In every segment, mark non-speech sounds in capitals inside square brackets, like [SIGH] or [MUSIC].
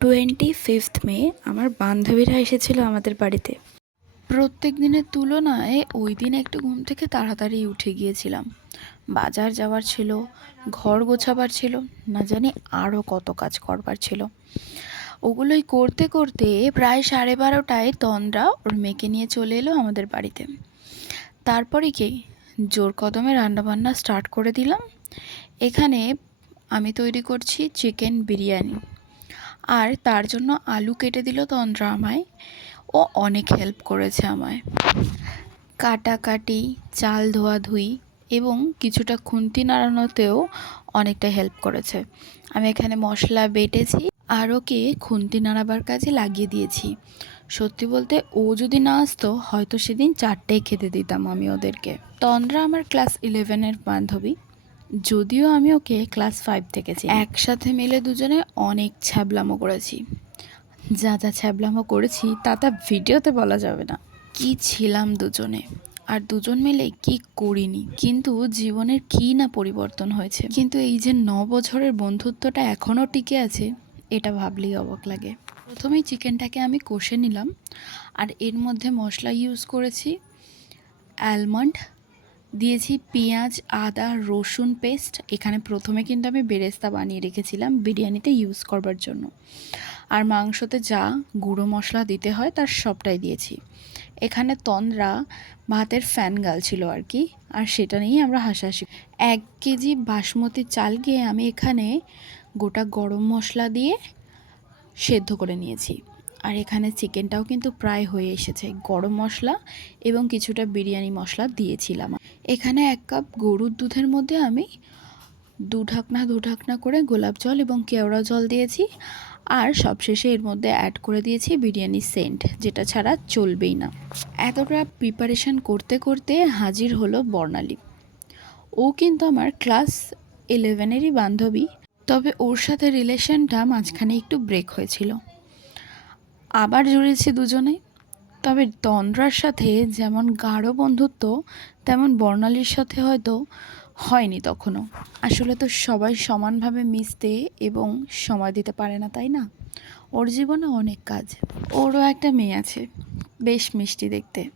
Twenty fifth May আমার বান্ধবীরা এসেছিল আমাদের বাড়িতে। প্রত্যেক দিনের তুলনায় ওই দিন একটু ঘুম থেকে তাড়াতাড়ি উঠে গিয়েছিলাম। বাজার যাওয়ার ছিল, ঘর গোছাবার ছিল, না জানি আরও কত কাজ করবার ছিল। ওগুলোই করতে করতে প্রায় সাড়ে বারোটায় তন্দ্রা ওর মেয়েকে নিয়ে চলে এলো আমাদের বাড়িতে। তারপরে কি, জোর কদমে রান্নাবান্না স্টার্ট করে দিলাম। এখানে আমি তৈরি করছি চিকেন বিরিয়ানি। আর তার জন্য আলু কেটে দিল তন্দ্রা আমায়। ও অনেক হেল্প করেছে আমায়। কাটাকাটি, চাল ধোয়াধুয়ি এবং কিছুটা খুন্তি নাড়ানোতেও অনেকটা হেল্প করেছে। আমি এখানে মশলা বেটেছি, আর ওকে খুন্তি নাড়াবার কাজে লাগিয়ে দিয়েছি। সত্যি বলতে ও যদি না আসতো, হয়তো সেদিন চারটেই খেতে দিতাম আমি ওদেরকে। তন্দ্রা আমার ক্লাস ইলেভেনের বান্ধবী। যদিও আমি ওকে ক্লাস ফাইভ থেকে। একসাথে মিলে দুজনে অনেক ছ্যাবলামো করেছি। যা যা ছ্যাবলামো করেছি তা তা ভিডিওতে বলা যাবে না। কি ছিলাম দুজনে? আর দুজন মিলে কি করিনি? কিন্তু জীবনের কি না পরিবর্তন হয়েছে? কিন্তু এই যে ন বছরের বন্ধুত্বটা এখনও টিকে আছে এটা ভাবলেই অবাক লাগে। প্রথমেই চিকেনটাকে আমি কষে নিলাম আর এর মধ্যে মশলা ইউজ করেছি অ্যালমন্ড দিয়েছি পেঁয়াজ, আদা, রসুন পেস্ট। এখানে প্রথমে কিন্তু আমি বেরেস্তা বানিয়ে রেখেছিলাম বিরিয়ানিতে ইউজ করবার জন্য। আর মাংসতে যা গুঁড়ো মশলা দিতে হয় তার সবটাই দিয়েছি। এখানে তন্দ্রা, ভাতের ফ্যান গাল ছিল আর কি, আর সেটা নিয়েই আমরা হাসাহাসি এক কেজি বাসমতি চাল গিয়ে আমি এখানে গোটা গরম মশলা দিয়ে সেদ্ধ করে নিয়েছি। আর এখানে চিকেনটাও কিন্তু প্রায় হয়ে এসেছে। গরম মশলা এবং কিছুটা বিরিয়ানি মশলা দিয়েছিলাম। এখানে এক কাপ গরুর দুধের মধ্যে আমি দু ঢাকনা দু ঢাকনা করে গোলাপ জল এবং কেওড়া জল দিয়েছি। আর সবশেষে এর মধ্যে অ্যাড করে দিয়েছি বিরিয়ানি সেন্ট, যেটা ছাড়া চলবেই না। এতটা প্রিপারেশন করতে করতে হাজির হলো বর্ণালী। ও কিন্তু আমার ক্লাস ইলেভেনেরই বান্ধবী, তবে ওর সাথে রিলেশনটা মাঝখানে একটু ব্রেক হয়েছিল। আবার জুড়েছি দুজনে। তবে তন্দ্রার সাথে যেমন গাঢ় বন্ধুত্ব, তেমন বর্ণালীর সাথে হয়তো হয়নি তখনও। আসলে তো সবাই সমানভাবে মিশতে এবং সময় দিতে পারে না, তাই না? ওর জীবনে অনেক কাজ। ওরও একটা মেয়ে আছে, বেশ মিষ্টি দেখতে।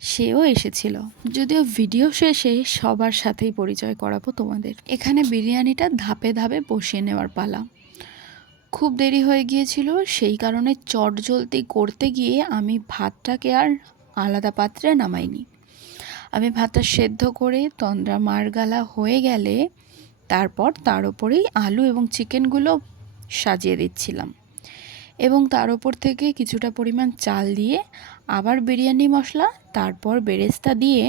সেও এসেছিল। যদিও ভিডিও শেষে সবার সাথেই পরিচয় করাবো তোমাদের। এখানে বিরিয়ানিটা ধাপে ধাপে বসিয়ে নেওয়ার পালা। খুব দেরি হয়ে গিয়েছিল, সেই কারণে চট জলদি করতে গিয়ে আমি ভাতটাকে আর আলাদা পাত্রে নামাইনি। আমি ভাতটা সেদ্ধ করে তন্দ্রা মারগালা হয়ে গেলে তারপর তার ওপরেই আলু এবং চিকেনগুলো সাজিয়ে দিচ্ছিলাম এবং তার ওপর থেকে কিছুটা পরিমাণ চাল দিয়ে আবার বিরিয়ানি মশলা, তারপর বেরেস্তা দিয়ে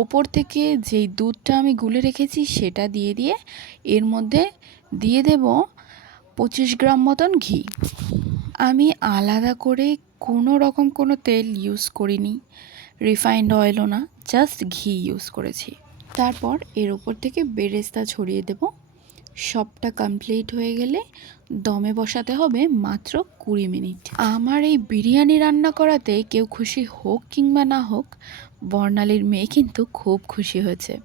ওপর থেকে যেই দুধটা আমি গুলে রেখেছি সেটা দিয়ে দিয়ে এর মধ্যে দিয়ে দেব পঁচিশ গ্রাম মতন ঘি। আমি আলাদা করে কোনো রকম কোনো তেল ইউজ করিনি। রিফাইন্ড অয়েলও না জাস্ট ঘি ইউজ করেছি। তারপর এর ওপর থেকে বেরেস্তা ছড়িয়ে দেব। সবটা কমপ্লিট হয়ে গেলে দমে বসাতে হবে মাত্র কুড়ি মিনিট। আমার এই বিরিয়ানি রান্না করাতে কেউ খুশি হোক কিংবা না হোক, বর্ণালীর মেয়ে কিন্তু খুব খুশি হয়েছে।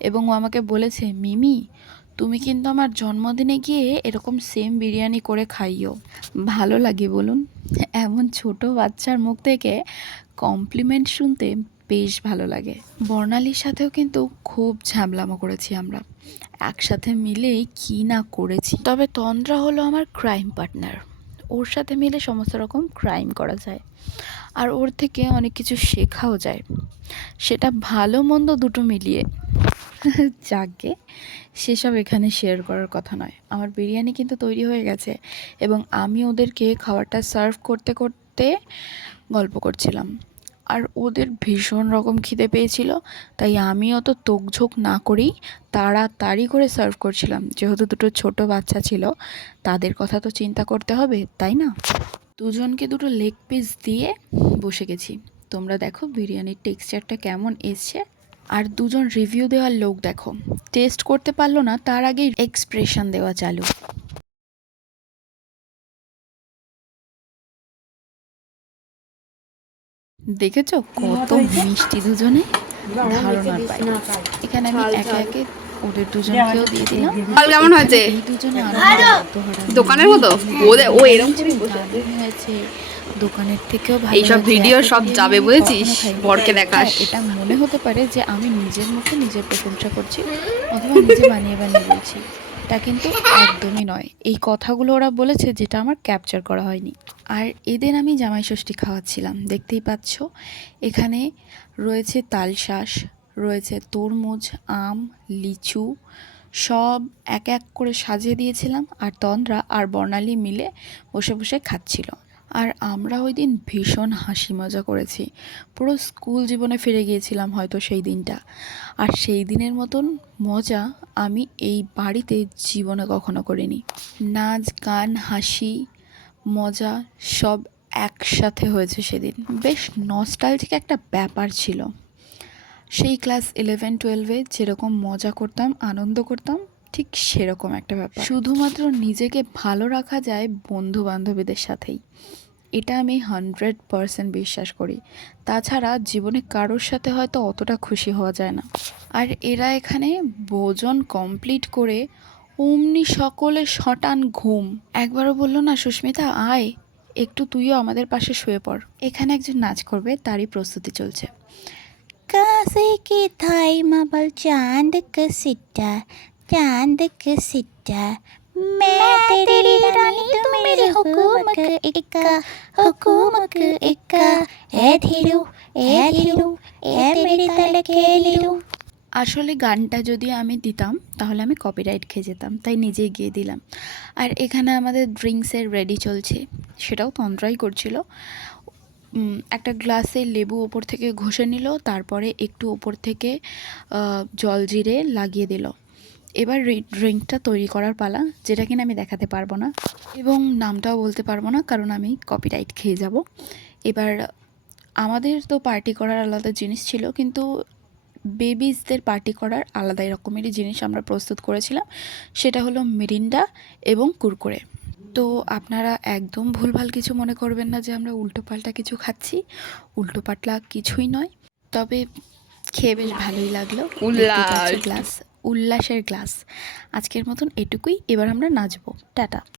এবং ও আমাকে বলেছে, মিমি তুমি কিন্তু আমার জন্মদিনে গিয়ে এরকম সেম বিরিয়ানি করে খাইও ভালো লাগে বলুন। এমন ছোট বাচ্চার মুখ থেকে কমপ্লিমেন্ট শুনতে বেশ ভালো লাগে। বর্ণালীর সাথেও কিন্তু খুব ঝামলামো করেছি আমরা। একসাথে মিলেই কী না করেছি। তবে তন্দ্রা হলো আমার ক্রাইম পার্টনার ওর সাথে মিলে সমস্ত রকম ক্রাইম করা যায়। আর ওর থেকে অনেক কিছু শেখাও যায়। সেটা ভালো মন্দ দুটো মিলিয়ে। [LAUGHS] যাকে, সেসব এখানে শেয়ার করার কথা নয়। আমার বিরিয়ানি কিন্তু তৈরি হয়ে গেছে এবং আমি ওদেরকে খাবারটা সার্ভ করতে করতে গল্প করছিলাম। আর ওদের ভীষণ রকম খিদে পেয়েছিল, তাই আমি অত তোকঝোক না করেই তাড়াতাড়ি করে সার্ভ করছিলাম। যেহেতু দুটো ছোট বাচ্চা ছিল, তাদের কথা তো চিন্তা করতে হবে, তাই না? দুজনকে দুটো লেগ পিস দিয়ে বসে গেছি। তোমরা দেখো বিরিয়ানির টেক্সচারটা কেমন এসছে। আর দুজন রিভিউ দেওয়ার লোক দেখো। টেস্ট করতে পারল না তার আগেই এক্সপ্রেশন দেওয়া চালু। দেখেছ? কত মিষ্টি দুজনে ধারণার এখানে আমি একে একে ওদের দুজনকেও দিয়ে দিলাম ফল কেমন হয়েছে? দুজনে দোকানের মতো? ওদের ও এরকম করে হয়েছে। দোকানের থেকেও ভালো এইসব ভিডিও সব যাবে আমি বুঝেছিস? বরকে দেখাস। হ্যাঁ, এটা মনে হতে পারে যে আমি নিজের মুখে নিজের প্রশংসা করছি অথবা নিজে বানিয়ে বানিয়ে বলছি। তা কিন্তু একদমই নয়। এই কথাগুলো ওরা বলেছে যেটা আমার ক্যাপচার করা হয়নি। আর এদের আমি জামাই ষষ্ঠী খাওয়াচ্ছিলাম। দেখতেই পাচ্ছ এখানে রয়েছে তালশাঁস রয়েছে তরমুজ, আম, লিচু, সব এক এক করে সাজিয়ে দিয়েছিলাম আর তন্দ্রা আর বর্ণালী মিলে বসে বসে খাচ্ছিল। আর আমরা ওই দিন ভীষণ হাসি মজা করেছি। পুরো স্কুল জীবনে ফিরে গিয়েছিলাম হয়তো সেই দিনটা। আর সেই দিনের মতন মজা আমি এই বাড়িতে জীবনে কখনো করিনি। নাচ, গান, হাসি, মজা সব একসাথে হয়েছে সেদিন। বেশ নস্টালজিক একটা ব্যাপার ছিল। সেই ক্লাস ইলেভেন টুয়েলভে যেরকম মজা করতাম, আনন্দ করতাম, ঠিক সেরকম একটা ব্যাপার। শুধুমাত্র নিজেকে ভালো রাখা যায় বন্ধু বান্ধবীদের সাথেই। এটা আমি হান্ড্রেড পারসেন্ট বিশ্বাস করি। তাছাড়া জীবনে কারোর সাথে হয়তো অতটা খুশি হওয়া যায় না। আর এরা এখানে ভোজন কমপ্লিট করে অমনি সকলে শটান ঘুম। একবারও বলল, না, সুস্মিতা, আয়। একটু তুইও আমাদের পাশে শুয়ে পড়। এখানে একজন নাচ করবে, তারই প্রস্তুতি চলছে। कासे के थाई मबल चांद का सिट्टा चांद का सिट्टा मैं तेरी रानी तू मेरी हुकूम का इक्का हुकूम का इक्का ए धीरू ए धीरू ए मेरी तल के लीरू আসলে গানটা যদি আমি দিতাম তাহলে আমি কপিরাইট খেয়ে যেতাম তাই নিজেই গিয়ে দিলাম আর এখানে আমাদের ড্রিঙ্কসের রেডি চলছে সেটাও তন্ত্রাই করছিল উম, একটা গ্লাসে লেবু ওপর থেকে ঘষে নিল, তারপরে একটু ওপর থেকে জল জিরে লাগিয়ে দিল। এবার ড্রিঙ্কটা তৈরি করার পালা, যেটা কিনা আমি দেখাতে পারব না। এবং নামটাও বলতে পারব না, কারণ আমি কপিরাইট খেয়ে যাব। এবার, আমাদের তো পার্টি করার আলাদা জিনিস ছিল, কিন্তু বেবিসদের পার্টি করার আলাদা রকমেরই জিনিস আমরা প্রস্তুত করেছিলাম। সেটা হলো মিরিন্ডা এবং কুরকুরে। তো আপনারা একদম ভুলভাল কিছু মনে করবেন না যে আমরা উল্টোপাল্টা কিছু খাচ্ছি। উল্টোপাল্টা কিছুই নয়। তবে খেয়ে বেশ ভালোই লাগল। উল্লাস। গ্লাস উল্লাসের গ্লাস আজকের মতন এটুকুই। এবার আমরা নাচবো। টাটা।